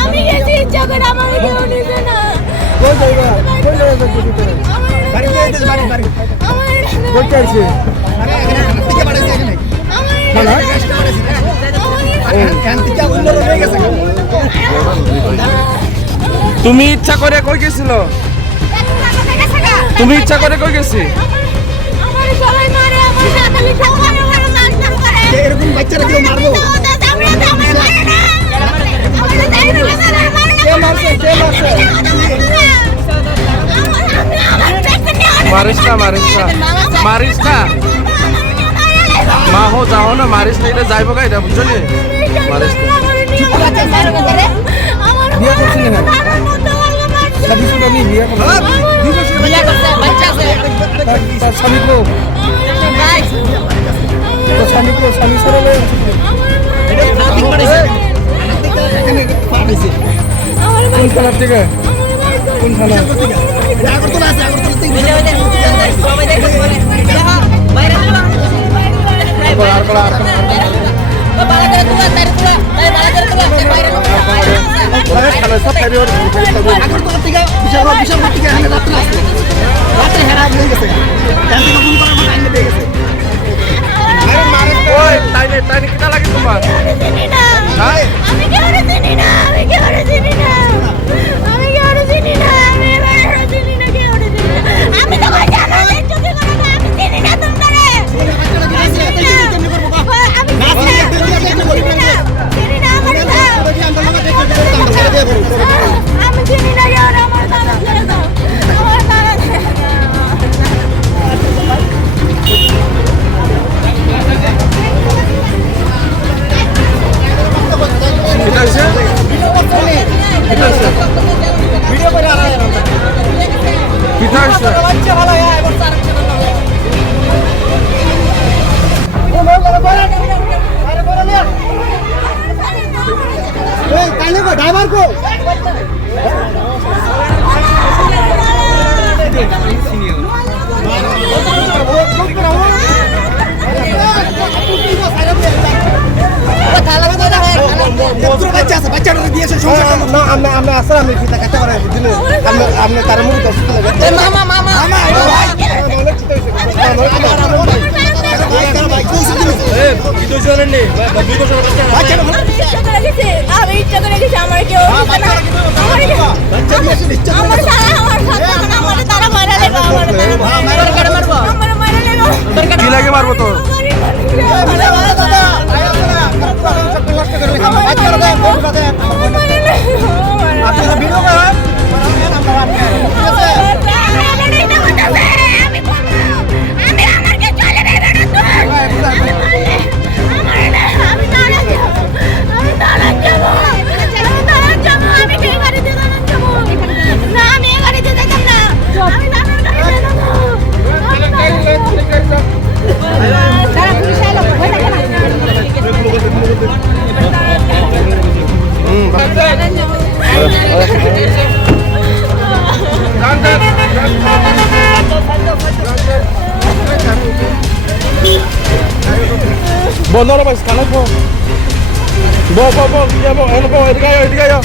আমি গেছি ইচ্ছা করে আমার কেউ নিবে না। তুমি ইচ্ছা করে কই গেছিল? তুমি ইচ্ছা করে কই গেছি? এরকম বাচ্চারা কেউ মারবো? मारिस ना मा हो जाओ ना मारिस नहीं तो जाइबो का इधर बुझो नहीं मारिस বিয়ে করছেন না शादी शुदा नहीं বিয়ে করছে बच्चा से स्वामी को तो स्वामी से ले এটা নাতিক পড়েছে এখানে পাইছে কোন কালার থেকে কোন থানা আগরতলা আছে আগরতলা থেকে সবাই দেখো বাইরে চলো তো বালা করে তুলা তারে তুলা বালা করে তুলা বাইরে খেলা সব খাবি ওর আগরতলা থেকে বিশাল থেকে এখানে রাতে হেরা হয়ে গেছে কেন থেকে ফোন করার মতো আইনে পেয়ে গেছে আরে মারে ওই তাইনে কিটা লাগে তোমার আমি কেউরে চিনি না আমি কেউরে চিনি না আমি কেউরে চিনি না আমি তো কই জানা নাই চুপ করে না আমি চিনি না তোমরা আমি চিনি না यार আমার দাদা ছেড়ে দাও আমার দাদা किधर से वीडियो पर आ रहा है किधर से बच्चा वाला है वो सारा ओ अरे बोलो ले ए काने को ड्राइवर को বাচ্চাটা দিয়েছে না আমরা আসলে আমি কি টাকা করে দিলে আমরা তার মুখ দর্শক লাগে মামা মামা মামা ভাই কি লাগে মারবো তো আপনারা ভিডিও করেন Bo no lo vais a calar, bo, ya bo, en bo, ediga yo.